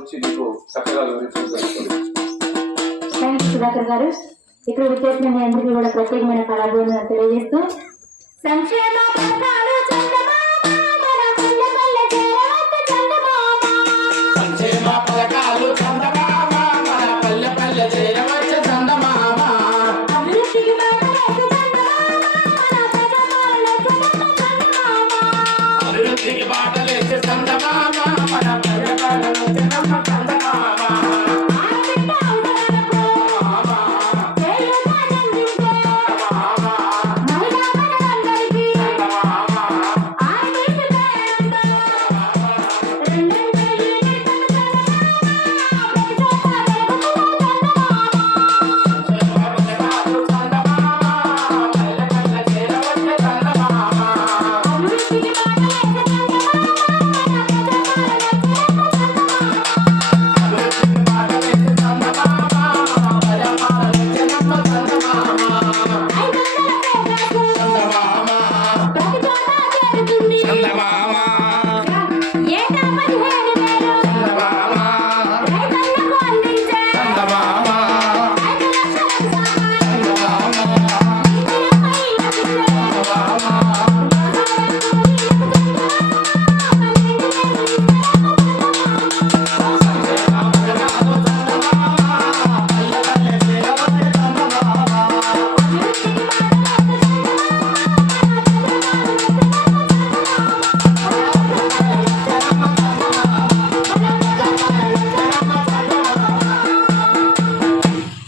గురించి మీకు చక్కగా వివరించడం. థ్యాంక్ యూ సుధాకర్ గారు. ఇక్కడ విచ్చేసిన మీ అందరికీ కూడా ప్రత్యేకమైన కళాభివందనలు తెలియజేస్తూ సంక్షేమ పథకాలు అభివృద్ధికి బాటలేసే చందమామ మన